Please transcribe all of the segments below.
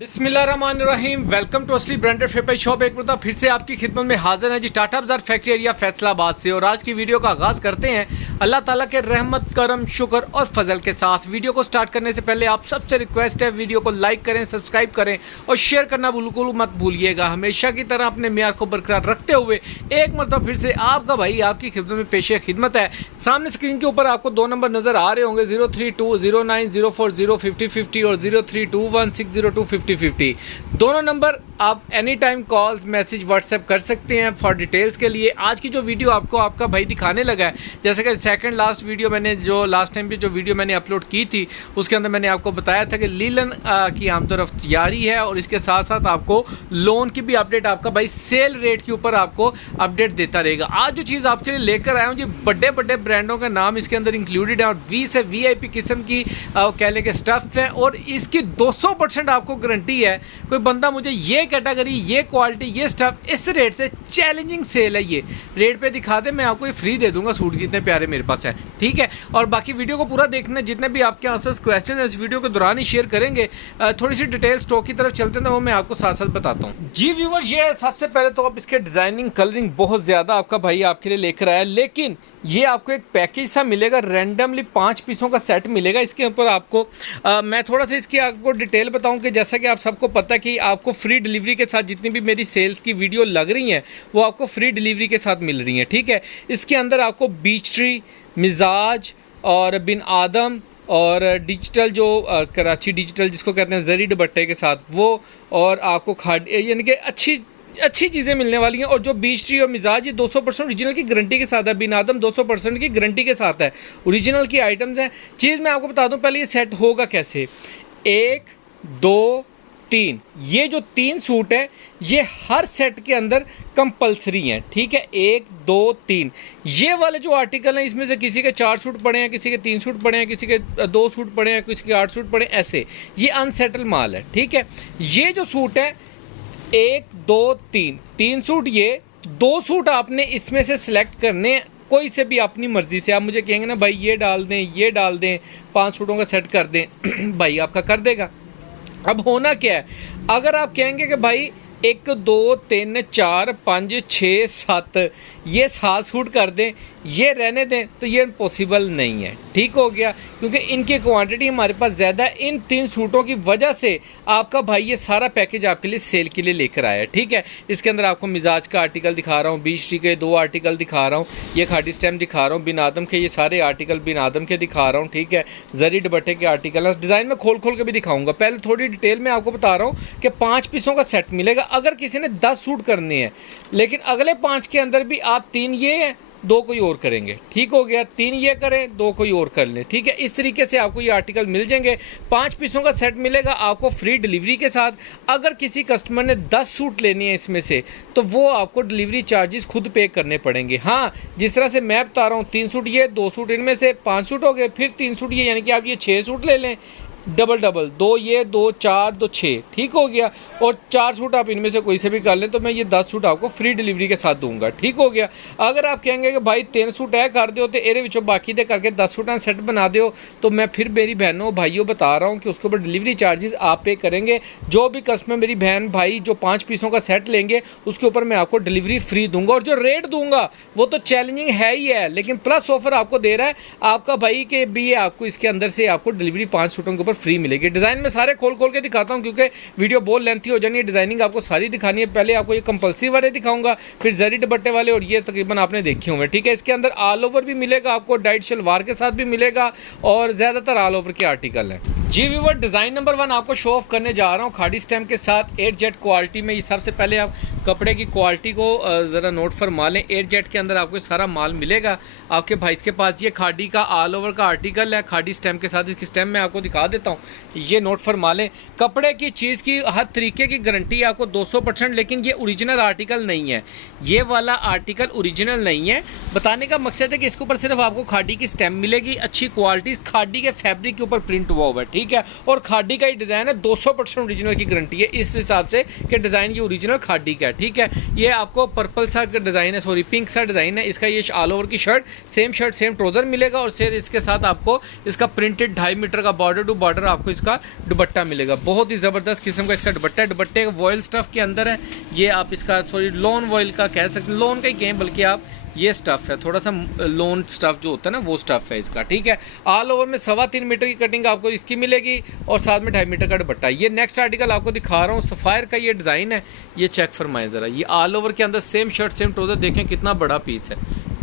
बिस्मिल्लाहिर्रहमानिर्रहीम। Welcome to असली branded फेपर shop. एक बार फिर से आपकी खिदमत में हाजिर है जी टाटा बाजार फैक्ट्री एरिया फैसलाबाद से। और आज की वीडियो का आगाज करते हैं अल्लाह ताला के रहमत करम शुक्र और फजल के साथ। वीडियो को स्टार्ट करने से पहले आप सबसे रिक्वेस्ट है वीडियो को लाइक करें, सब्सक्राइब करें और शेयर करना बिल्कुल मत भूलिएगा। हमेशा की तरह अपने मियार को बरकरार रखते हुए एक मरतबा फिर से आपका भाई आपकी खिदमत में पेशे खिदमत है। सामने स्क्रीन के ऊपर आपको दो नंबर नजर आ रहे होंगे 03209040550 और 032160250। दोनों नंबर आप any time calls message WhatsApp कर सकते हैं फॉर डिटेल्स के लिए। आज की जो वीडियो आपको आपका भाई दिखाने लगा है, जैसे कि सेकंड लास्ट वीडियो मैंने जो लास्ट टाइम पे जो वीडियो मैंने अपलोड की थी उसके अंदर मैंने आपको बताया था कि लीलन की आमतरफ तैयारी है और इसके साथ साथ आपको लोन की भी अपडेट आपका भाई सेल रेट के ऊपर आपको अपडेट देता रहेगा। आज जो चीज़ आपके लिए लेकर आया हूँ जी, बड़े बड़े ब्रांडों का नाम इसके अंदर इंक्लूडेड है और 20 से VIP किस्म की कह लें कि स्टफ है और इसकी 200% आपको गारंटी है। कोई बंदा मुझे ये कैटेगरी, ये क्वालिटी, ये स्टफ इस रेट से चैलेंजिंग सेल है, ये रेट पे दिखा दे, मैं आपको ये फ्री दे दूंगा सूट जितने प्यारे मेरे पास है, ठीक है। और बाकी वीडियो को पूरा देखना, जितने भी आपके आंसर्स क्वेश्चन है इस वीडियो के दौरान ही शेयर करेंगे। थोड़ी सी डिटेल स्टॉक की तरफ चलते हैं वो मैं आपको साथ साथ बताता हूँ जी व्यूअर। ये सबसे पहले तो आप इसके डिजाइनिंग कलरिंग बहुत ज्यादा आपका भाई आपके लिए लेकर आया, लेकिन ये आपको एक पैकेज सा मिलेगा, रैंडमली 5 पीसों का सेट मिलेगा। इसके ऊपर आपको मैं थोड़ा सा इसकी आपको डिटेल बताऊं कि जैसा कि आप सबको पता है कि आपको फ्री डिलीवरी के साथ जितनी भी मेरी सेल्स की वीडियो लग रही हैं वो आपको फ्री डिलीवरी के साथ मिल रही हैं, ठीक है। इसके अंदर आपको बीच ट्री, मिजाज और बिन आदम और डिजिटल जो कराची डिजिटल जिसको कहते हैं जरी दुपट्टे के साथ वो, और आपको खाद यानी कि अच्छी चीज़ें मिलने वाली हैं। और जो बीच ट्री और मिजाज ये 200% ओरिजिनल की गारंटी के साथ है, बिन आदम 200% की गारंटी के साथ है, ओरिजिनल की आइटम्स हैं। चीज़ मैं आपको बता दूं पहले ये सेट होगा कैसे। 1 2 3 ये जो 3 सूट है ये हर सेट के अंदर कंपलसरी हैं, ठीक है। 1 2 3 ये वाले जो आर्टिकल हैं इसमें से किसी के 4 सूट पड़े हैं, किसी के 3 सूट पड़े हैं, किसी के 2 सूट पड़े हैं, किसी के 8 सूट पड़े हैं, ऐसे ये अनसेटल माल है, ठीक है। ये जो सूट है 1 2 3 सूट, ये 2 सूट आपने इसमें से सिलेक्ट करने हैं, कोई से भी अपनी मर्जी से। आप मुझे कहेंगे ना भाई ये डाल दें, ये डाल दें, 5 सूटों का सेट कर दें भाई आपका कर देगा। अब होना क्या है, अगर आप कहेंगे कि भाई 1 2 3 4 5 6 7 ये 7 सूट कर दें, ये रहने दें, तो ये पॉसिबल नहीं है, ठीक हो गया। क्योंकि इनकी क्वांटिटी हमारे पास ज़्यादा है। इन 3 सूटों की वजह से आपका भाई ये सारा पैकेज आपके लिए सेल के लिए लेकर आया है, ठीक है। इसके अंदर आपको मिजाज का आर्टिकल दिखा रहा हूँ, बीच ट्री के 2 आर्टिकल दिखा रहा हूँ, ये खाटी स्टैम्प दिखा रहा हूँ, बिन आदम के ये सारे आर्टिकल बिन आदम के दिखा रहा हूँ, ठीक है। जरी दुपट्टे के आर्टिकल है, डिज़ाइन में खोल खोल के भी दिखाऊंगा। पहले थोड़ी डिटेल में आपको बता रहा हूँ कि 5 पीसों का सेट मिलेगा। अगर किसी ने 10 सूट करने हैं लेकिन अगले 5 के अंदर भी आप 3 ये है 2 कोई और करेंगे, ठीक हो गया। 3 ये करें 2 कोई और कर लें, ठीक है। इस तरीके से आपको ये आर्टिकल मिल जाएंगे। 5 पीसों का सेट मिलेगा आपको फ्री डिलीवरी के साथ। अगर किसी कस्टमर ने 10 सूट लेनी है इसमें से तो वो आपको डिलीवरी चार्जेस खुद पे करने पड़ेंगे। हाँ, जिस तरह से मैं बता रहा हूँ 3 सूट ये, 2 सूट इनमें से 5 सूट हो गए, फिर 3 सूट ये, यानी कि आप ये 6 सूट ले लें, डबल 2 ये 2 4 2 6, ठीक हो गया। और 4 सूट आप इनमें से कोई से भी कर लें तो मैं ये 10 सूट आपको फ्री डिलीवरी के साथ दूंगा, ठीक हो गया। अगर आप कहेंगे कि भाई 3 सूट है कर दो तो एरे विचों बाकी दे करके 10 सूटा सेट बना दो, तो मैं फिर मेरी बहनों भाइयों बता रहा हूँ कि उसके ऊपर डिलीवरी चार्जेस आप पे करेंगे। जो भी कस्टमर मेरी बहन भाई जो 5 पीसों का सेट लेंगे उसके ऊपर मैं आपको डिलीवरी फ्री दूंगा। और जो रेट दूंगा वो तो चैलेंजिंग है ही है, लेकिन प्लस ऑफर आपको दे रहा है आपका भाई के भी आपको इसके अंदर से आपको डिलीवरी 5 सूटों के ऊपर फ्री मिलेगी। डिजाइन में सारे खोल खोल के दिखाता हूं क्योंकि वीडियो बहुत लेंथी हो जानी है। डिजाइनिंग आपको सारी दिखानी है। पहले आपको ये कंपल्सरी वाले दिखाऊंगा, फिर जरी दुपट्टे वाले, और ये तकरीबन आपने देखे होंगे, ठीक है। इसके अंदर ऑल ओवर भी मिलेगा आपको, डाइट शलवार के साथ भी मिलेगा और ज्यादातर ऑल ओवर के आर्टिकल है जी व्यूअर। डिजाइन नंबर 1 आपको शो ऑफ करने जा रहा हूँ खाड़ी स्टैम्प के साथ 8 जेट क्वालिटी में। ये सबसे पहले आप कपड़े की क्वालिटी को जरा नोट फरमा लें। 8 जेट के अंदर आपको सारा माल मिलेगा आपके भाई के पास। ये खाड़ी का ऑल ओवर का आर्टिकल है खाड़ी स्टैम्प के साथ। इसकी स्टैम्प मैं आपको दिखा देता हूँ, ये नोट फरमा लें। कपड़े की चीज़ की हर तरीके की गारंटी आपको 200%, लेकिन ये ओरिजिनल आर्टिकल नहीं है, ये वाला आर्टिकल ओरिजिनल नहीं है। बताने का मकसद है कि इसके ऊपर सिर्फ आपको खाड़ी की स्टैम्प मिलेगी, अच्छी क्वालिटी, खाड़ी के फैब्रिक के ऊपर प्रिंट हुआ हुआ है, ठीक है। और खाड़ी का ही डिज़ाइन है, 200% ओरिजिनल की गारंटी है इस हिसाब से कि डिज़ाइन ये ओरिजिनल खाड़ी का है, ठीक है। ये आपको पर्पल सा डिज़ाइन है, सॉरी पिंक सा डिज़ाइन है इसका। ये ऑल ओवर की शर्ट सेम ट्राउजर मिलेगा और फिर इसके साथ आपको इसका प्रिंटेड 2.5 मीटर का बॉर्डर टू बॉर्डर आपको इसका दुपट्टा मिलेगा। बहुत ही ज़बरदस्त किस्म का इसका दुपट्टा है। दुपट्टे का वॉयल स्टफ़ के अंदर है, ये आप इसका सॉरी लॉन वॉयल का कह सकते हैं, लॉन का ही कहें बल्कि आप, ये स्टफ़ है थोड़ा सा लॉन स्टफ़ जो होता है ना वो स्टफ़ है इसका, ठीक है। ऑल ओवर में 3.25 मीटर की कटिंग आपको इसकी मिलेगी और साथ में 2.5 मीटर का दुपट्टा। ये नेक्स्ट आर्टिकल आपको दिखा रहा हूँ, सफ़ायर का ये डिज़ाइन है, ये चेक फरमाएं ज़रा। ये ऑल ओवर के अंदर सेम शर्ट सेम ट्राउज़र, देखें कितना बड़ा पीस है,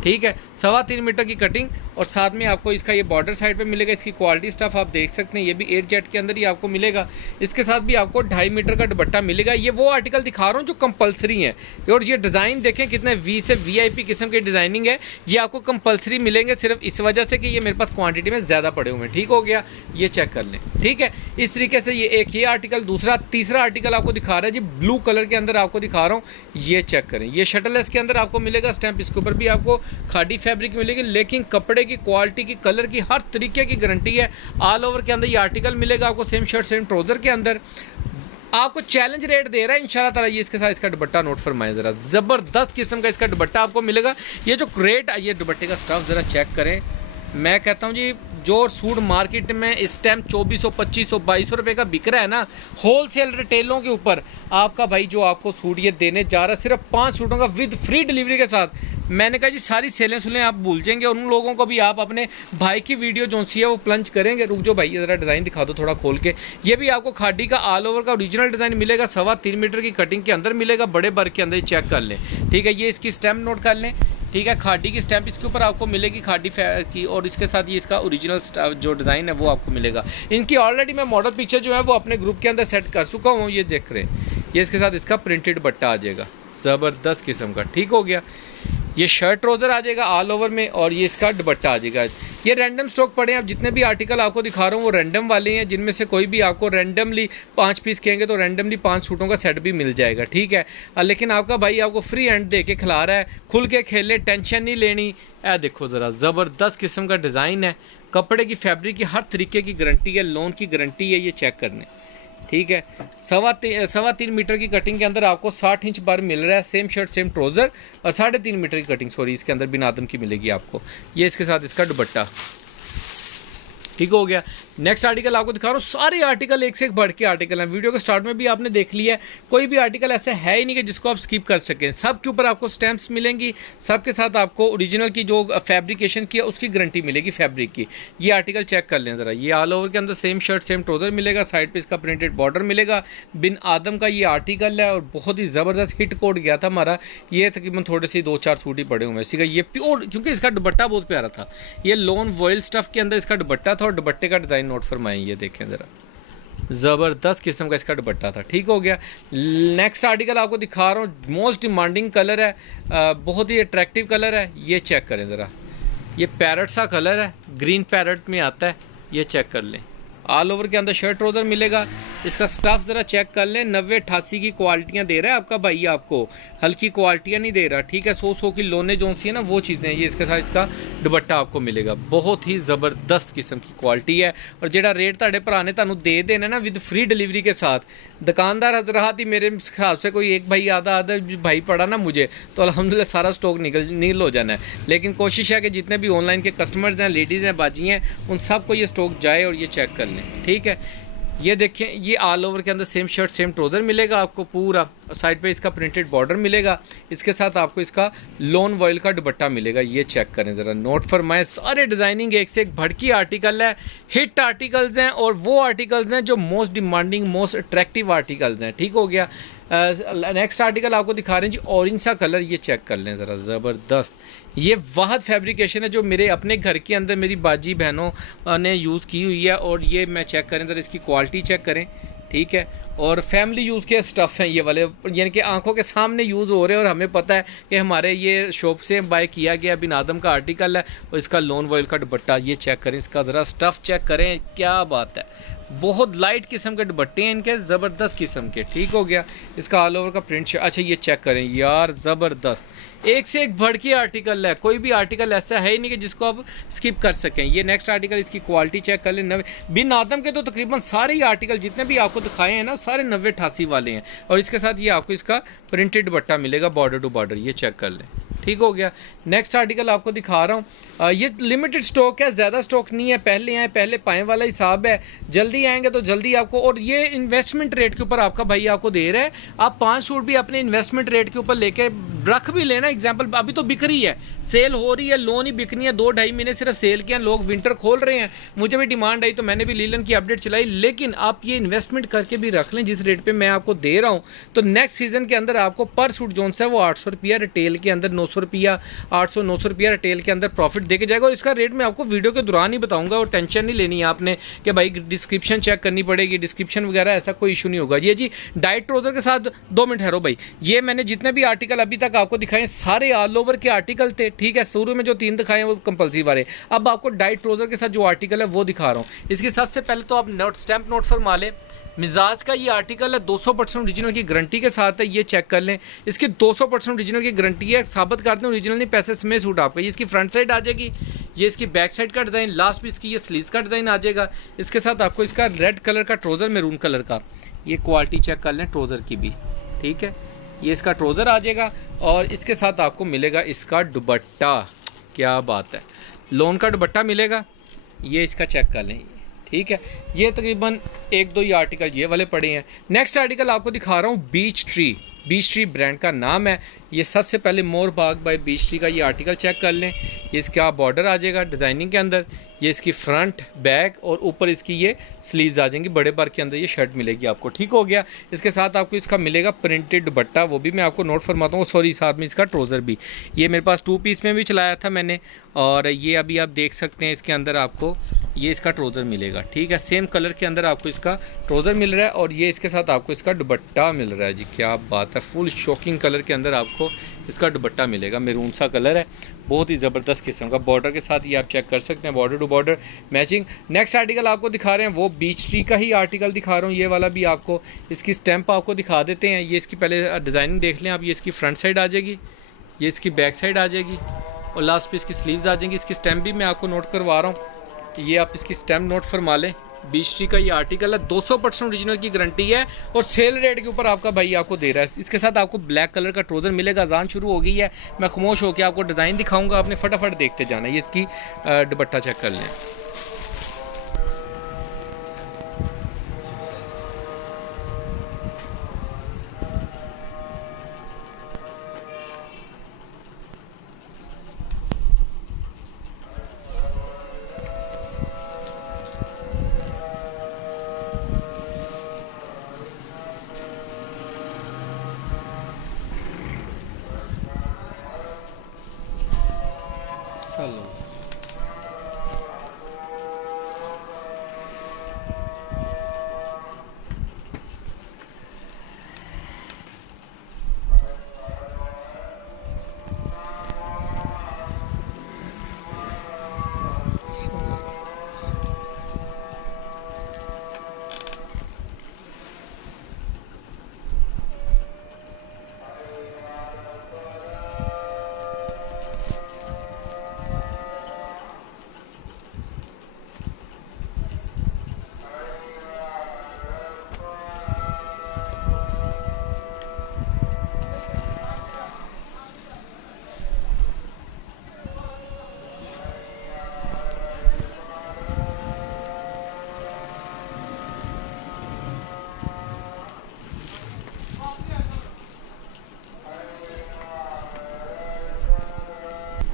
ठीक है। 3.25 मीटर की कटिंग और साथ में आपको इसका ये बॉर्डर साइड पे मिलेगा। इसकी क्वालिटी स्टफ आप देख सकते हैं, ये भी एयर जेट के अंदर ही आपको मिलेगा। इसके साथ भी आपको 2.5 मीटर का दुपट्टा मिलेगा। ये वो आर्टिकल दिखा रहा हूँ जो कंपलसरी है, और ये डिज़ाइन देखें कितने वी से VIP किस्म की डिज़ाइनिंग है। ये आपको कंपलसरी मिलेंगे सिर्फ इस वजह से कि ये मेरे पास क्वान्टिटी में ज़्यादा पड़े हुए हैं, ठीक हो गया। ये चेक कर लें, ठीक है। इस तरीके से ये एक ये आर्टिकल, दूसरा तीसरा आर्टिकल आपको दिखा रहा है जी, ब्लू कलर के अंदर आपको दिखा रहा हूँ, ये चेक करें। ये शटललेस के अंदर आपको मिलेगा स्टैंप, इसके ऊपर भी आपको खादी फैब्रिक मिलेगी, लेकिन कपड़े की क्वालिटी की, कलर की, हर तरीके की गारंटी है। ऑल ओवर के अंदर ये आर्टिकल मिलेगा आपको सेम शर्ट सेम ट्राउजर के अंदर। आपको चैलेंज रेट दे रहा है इंशाल्लाह ताला। ये इसके साथ इसका दुपट्टा नोट फरमाएं ज़रा, ज़बरदस्त किस्म का इसका दुपट्टा आपको मिलेगा। ये जो रेट, ये दुपट्टे का स्टफ ज़रा चेक करें। मैं कहता हूँ जी, जो सूट मार्केट में इस टाइम 2400, 2500, 2200 रुपये का बिक रहा है ना, होलसेल रिटेलों के ऊपर आपका भाई जो आपको सूट ये देने जा रहा है सिर्फ 5 सूटों का विद फ्री डिलीवरी के साथ। मैंने कहा जी सारी सेलें सुलें आप भूल जाएंगे, और उन लोगों को भी आप अपने भाई की वीडियो जो सी है वो प्लंच करेंगे। रुक जो भाई, ये ज़रा डिज़ाइन दिखा दो थोड़ा खोल के। ये भी आपको खादी का ऑल ओवर का ओरिजिनल डिज़ाइन मिलेगा, 3.25 मीटर की कटिंग के अंदर मिलेगा, बड़े बर के अंदर चेक कर लें, ठीक है। ये इसकी स्टैम्प नोट कर लें, ठीक है। खादी की स्टैंप इसके ऊपर आपको मिलेगी, खादी की, और इसके साथ ये इसका ओरिजिनल जो डिज़ाइन है वो आपको मिलेगा। इनकी ऑलरेडी मैं मॉडल पिक्चर जो है वो अपने ग्रुप के अंदर सेट कर चुका हूँ, ये देख रहे हैं। ये इसके साथ इसका प्रिंटेड बट्टा आ जाएगा, ज़बरदस्त किस्म का, ठीक हो गया। ये शर्ट ट्राउज़र आ जाएगा ऑल ओवर में, और ये इसका दुपट्टा आ जाएगा। ये रैंडम स्टॉक पड़े हैं, अब जितने भी आर्टिकल आपको दिखा रहा हूँ वो रैंडम वाले हैं, जिनमें से कोई भी आपको रैंडमली 5 पीस कहेंगे तो रैंडमली 5 सूटों का सेट भी मिल जाएगा, ठीक है। लेकिन आपका भाई आपको फ्री हैंड दे के खिला रहा है, खुल के खेलने, टेंशन नहीं लेनी। देखो ज़रा, ज़बरदस्त किस्म का डिज़ाइन है, कपड़े की फैब्रिक की हर तरीके की गारंटी है, लोन की गारंटी है, ये चेक करने, ठीक है। 3.25 मीटर की कटिंग के अंदर आपको 60 इंच बार मिल रहा है, सेम शर्ट सेम ट्राउज़र, और 3.5 मीटर की कटिंग सॉरी इसके अंदर बिन आदम की मिलेगी आपको। ये इसके साथ इसका दुपट्टा, ठीक हो गया। नेक्स्ट आर्टिकल आपको दिखा रहा हूँ, सारे आर्टिकल एक से एक बढ़ के आर्टिकल हैं। वीडियो के स्टार्ट में भी आपने देख लिया है, कोई भी आर्टिकल ऐसा है ही नहीं कि जिसको आप स्किप कर सकें। सब के ऊपर आपको स्टैंप्स मिलेंगी, सबके साथ आपको ओरिजिनल की जो फैब्रिकेशन की है उसकी गारंटी मिलेगी फैब्रिक की। ये आर्टिकल चेक कर लें ज़रा। ये ऑल ओवर के अंदर सेम शर्ट सेम ट्राउज़र मिलेगा, साइड पर इसका प्रिंटेड बॉर्डर मिलेगा, बिन आदम का ये आर्टिकल है, और बहुत ही ज़बरदस्त हिट कोड गया था हमारा। ये तकरीबन थोड़े से 2-4 सूट ही पड़े हुए हैं इसी का। ये प्योर, क्योंकि इसका दुपट्टा बहुत प्यारा था, ये लॉन वॉयल स्टफ़ के अंदर इसका दुपट्टा था, और दुपट्टे का डिज़ाइन नोट फरमाएं, ये देखें ज़रा, ज़बरदस्त किस्म का इसका दुपट्टा था, ठीक हो गया। नेक्स्ट आर्टिकल आपको दिखा रहा हूँ, मोस्ट डिमांडिंग कलर है, बहुत ही अट्रैक्टिव कलर है, ये चेक करें ज़रा। ये पैरट सा कलर है, ग्रीन पैरट में आता है, ये चेक कर लें। ऑल ओवर के अंदर शर्ट ट्राउज़र मिलेगा। इसका स्टफ़ ज़रा चेक कर लें, 90-88 की क्वालिटियाँ दे रहा है आपका भाई, आपको हल्की क्वालिटियाँ नहीं दे रहा, ठीक है। 100 की लोने जो सी है ना वो चीज़ें हैं। ये इसके साथ इसका दुपट्टा आपको मिलेगा, बहुत ही ज़बरदस्त किस्म की क्वालिटी है, और जेड़ा रेट तुहाडे भरा ने तुहानू दे देना ना विद फ्री डिलीवरी के साथ। दुकानदार हजरात ही मेरे हिसाब से कोई एक भाई आधा भाई पड़ा ना मुझे, तो अल्हम्दुलिल्लाह सारा स्टॉक निकल हो जाना है। लेकिन कोशिश है कि जितने भी ऑनलाइन के कस्टमर्स हैं, लेडीज़ हैं, बाजी हैं, उन सबको ये स्टॉक जाए और ये चेक कर लें, ठीक है। ये देखें, ये ऑल ओवर के अंदर सेम शर्ट सेम ट्राउज़र मिलेगा आपको पूरा, साइड पे इसका प्रिंटेड बॉर्डर मिलेगा, इसके साथ आपको इसका लॉन वॉयल का दुपट्टा मिलेगा। ये चेक करें ज़रा, नोट फरमाएं, सारे डिज़ाइनिंग एक से एक भड़की आर्टिकल है, हिट आर्टिकल्स हैं, और वो आर्टिकल्स हैं जो most demanding most attractive articles हैं, ठीक हो गया। नेक्स्ट आर्टिकल आपको दिखा रहे हैं जी, ऑरेंज सा कलर, ये चेक कर लें ज़रा, ज़बरदस्त। ये वाहद फैब्रिकेशन है जो मेरे अपने घर के अंदर मेरी बाजी बहनों ने यूज़ की हुई है, और ये मैं चेक करें ज़रा, इसकी क्वालिटी चेक करें, ठीक है। और फैमिली यूज़ के स्टफ़ हैं ये वाले, यानी कि आंखों के सामने यूज़ हो रहे हैं, और हमें पता है कि हमारे ये शॉप से बाय किया गया बिन आदम का आर्टिकल है, और इसका लॉन वॉयल का दुपट्टा, ये चेक करें, इसका ज़रा स्टफ़ चेक करें, क्या बात है, बहुत लाइट किस्म के दुपट्टे हैं इनके, ज़बरदस्त किस्म के, ठीक हो गया। इसका ऑल ओवर का प्रिंट, अच्छा ये चेक करें यार, ज़बरदस्त, एक से एक बढ़ के आर्टिकल है, कोई भी आर्टिकल ऐसा है ही नहीं कि जिसको आप स्किप कर सकें। ये नेक्स्ट आर्टिकल, इसकी क्वालिटी चेक कर लें, 90 बिन आदम के तो तकरीबन सारे ही आर्टिकल जितने भी आपको दिखाए हैं ना, सारे 90-88 वाले हैं, और इसके साथ ये आपको इसका प्रिंटेड दुपट्टा मिलेगा बॉर्डर टू बॉर्डर, ये चेक कर लें। ठीक हो गया। नेक्स्ट आर्टिकल आपको दिखा रहा हूँ, ये लिमिटेड स्टॉक है, ज़्यादा स्टॉक नहीं है, पहले आए पहले पाएँ वाला हिसाब है, जल्दी आएंगे तो जल्दी आपको। और ये इन्वेस्टमेंट रेट के ऊपर आपका भाई आपको दे रहा है, आप 5 सूट भी अपने इन्वेस्टमेंट रेट के ऊपर लेके रख भी लेना। एग्जाम्पल अभी तो बिक रही है, सेल हो रही है, लोन ही बिकनी है, 2-2.5 महीने सिर्फ सेल किया, लोग विंटर खोल रहे हैं, मुझे भी डिमांड आई तो मैंने भी लीलन की अपडेट चलाई। लेकिन आप ये इन्वेस्टमेंट करके भी रख लें जिस रेट पे मैं आपको दे रहा हूँ, तो नेक्स्ट सीजन के अंदर आपको पर सूट जोन सा है वो 800 रुपया रिटेल के अंदर, 900 रुपया 800-900 रुपया रिटेल के अंदर प्रॉफिट देके जाएगा। और इसका रेट मैं आपको वीडियो के दौरान ही बताऊंगा, और टेंशन नहीं लेनी है आपने कि भाई डिस्क्रिप्शन चेक करनी पड़ेगी, डिस्क्रिप्शन वगैरह ऐसा कोई इशू नहीं होगा। ये जी डाइट ट्राउजर के साथ 2 मिनट ठहरो भाई, ये मैंने जितने भी आर्टिकल अभी तक आपको दिखाए सारे ऑल ओवर के आर्टिकल थे, ठीक है। शुरू में जो 3 दिखाए हैं वो कंपल्सरी वाले, अब आपको डाइट ट्राउजर के साथ जो आर्टिकल है वो दिखा रहा हूँ। इसकी सबसे पहले तो आप नोट स्टैंप नोट फरमा लें, मिजाज का ये आर्टिकल है 200% ओरिजिनल की गारंटी के साथ है, ये चेक कर लें। इसकी 200% ओरिजिनल की गारंटी है, साबित कर दें ओरिजिनल नहीं, पैसे समेत सूट आपका। ये इसकी फ्रंट साइड आ जाएगी, ये इसकी बैक साइड का डिज़ाइन, लास्ट भी इसकी ये स्लीव्स का डिज़ाइन आ जाएगा। इसके साथ आपको इसका रेड कलर का ट्राउज़र, मैरून कलर का, ये क्वालिटी चेक कर लें ट्राउज़र की भी, ठीक है। ये इसका ट्राउज़र आ जाएगा और इसके साथ आपको मिलेगा इसका दुपट्टा, क्या बात है, लोन का दुपट्टा मिलेगा, ये इसका चेक कर लें, ठीक है। ये तकरीबन 1-2 ही आर्टिकल ये वाले पड़े हैं। नेक्स्ट आर्टिकल आपको दिखा रहा हूँ, बीच ट्री ब्रांड का नाम है। ये सबसे पहले मोर बाग बाय बीच ट्री का ये आर्टिकल चेक कर लें। ये इसका बॉर्डर आ जाएगा डिज़ाइनिंग के अंदर, ये इसकी फ्रंट बैक और ऊपर इसकी ये स्लीव्स आ जाएंगी, बड़े बार के अंदर ये शर्ट मिलेगी आपको, ठीक हो गया। इसके साथ आपको इसका मिलेगा प्रिंटेड दुपट्टा, वो भी मैं आपको नोट फरमाता हूँ, सॉरी साथ में इसका ट्राउज़र भी। ये मेरे पास 2 पीस में भी चलाया था मैंने, और ये अभी आप देख सकते हैं इसके अंदर आपको ये इसका ट्राउज़र मिलेगा, ठीक है। सेम कलर के अंदर आपको इसका ट्राउज़र मिल रहा है और ये इसके साथ आपको इसका दुपट्टा मिल रहा है जी, क्या बात है। फुल शॉकिंग कलर के अंदर आपको इसका दुपट्टा मिलेगा, मैरून सा कलर है, बहुत ही ज़बरदस्त किस्म का, बॉर्डर के साथ ये आप चेक कर सकते हैं, border to border matching. Next article आपको दिखा रहे हैं वो बीच ट्री का ही आर्टिकल दिखा रहा हूँ, ये वाला भी आपको इसकी स्टैंप आपको दिखा देते हैं। ये इसकी पहले डिज़ाइनिंग देख लें आप, ये इसकी फ्रंट साइड आ जाएगी, ये इसकी बैक साइड आ जाएगी और लास्ट पे इसकी स्लीव्स आ जाएंगी। इसकी स्टैंप भी मैं आपको नोट करवा रहा हूँ, ये आप इसकी स्टैम्प नोट फरमा लें। बीच ट्री का ये आर्टिकल है, 200% ओरिजिनल की गारंटी है और सेल रेट के ऊपर आपका भाई आपको दे रहा है। इसके साथ आपको ब्लैक कलर का ट्राउज़र मिलेगा। अजान शुरू हो गई है, मैं खामोश होकर आपको डिज़ाइन दिखाऊंगा, आपने फटाफट देखते जाना है। ये इसकी दुपट्टा चेक कर लें। चलो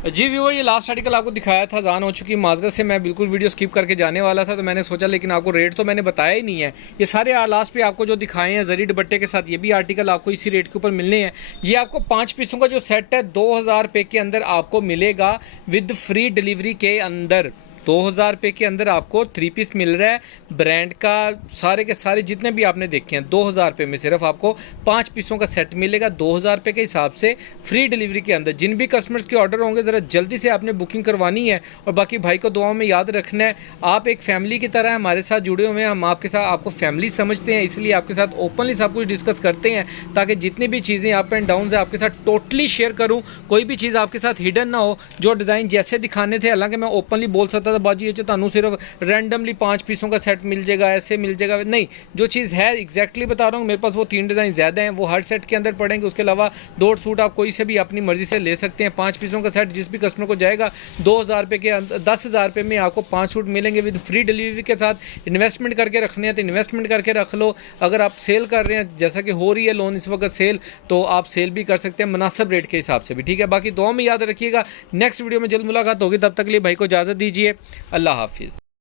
जी व्यूअर, ये लास्ट आर्टिकल आपको दिखाया था, अज़ान हो चुकी, माजरत से मैं बिल्कुल वीडियो स्किप करके जाने वाला था, तो मैंने सोचा लेकिन आपको रेट तो मैंने बताया ही नहीं है। ये सारे लास्ट पे आपको जो दिखाए हैं जरी दुपट्टे के साथ, ये भी आर्टिकल आपको इसी रेट के ऊपर मिलने हैं। ये आपको 5 पीसों का जो सेट है 2000 रुपये के अंदर आपको मिलेगा, विद फ्री डिलीवरी के अंदर 2000 रुपये के अंदर आपको 3 पीस मिल रहा है ब्रांड का। सारे के सारे जितने भी आपने देखे हैं 2000 रुपये में सिर्फ आपको 5 पीसों का सेट मिलेगा 2000 रुपये के हिसाब से, फ्री डिलीवरी के अंदर। जिन भी कस्टमर्स के ऑर्डर होंगे ज़रा जल्दी से आपने बुकिंग करवानी है। और बाकी भाई को दुआओं में याद रखना है, आप एक फैमिली की तरह हमारे साथ जुड़े हुए हैं, हम आपके साथ आपको फैमिली समझते हैं, इसलिए आपके साथ ओपनली सब कुछ डिस्कस करते हैं, ताकि जितनी भी चीज़ें अप एंड डाउन है आपके साथ टोटली शेयर करूँ, कोई भी चीज़ आपके साथ हिडन ना हो। जो डिज़ाइन जैसे दिखाने थे, हालांकि मैं ओपनली बोल सकता था बाजी ये ਤੁਹਾਨੂੰ सिर्फ रैंडमली 5 पीसों का सेट मिल जाएगा, ऐसे मिल जाएगा, नहीं, जो चीज़ है एग्जैक्टली बता रहा हूँ। मेरे पास वो 3 डिज़ाइन ज़्यादा हैं, वो हर सेट के अंदर पड़ेंगे। उसके अलावा 2 सूट आप कोई से भी अपनी मर्जी से ले सकते हैं। 5 पीसों का सेट जिस भी कस्टमर को जाएगा 2000 रुपये के अंदर, 10,000 रुपये में आपको 5 सूट मिलेंगे विद फ्री डिलीवरी के साथ। इन्वेस्टमेंट करके रखने हैं तो इन्वेस्टमेंट करके रख लो। अगर आप सेल कर रहे हैं, जैसा कि हो रही है लोन इस वक्त सेल, तो आप सेल भी कर सकते हैं मुनासिब रेट के हिसाब से भी, ठीक है। बाकी दुआ में याद रखिएगा, नेक्स्ट वीडियो में जल्द मुलाकात होगी, तब तक के लिए भाई को इजाज़त दीजिए। अल्लाह हाफिज़।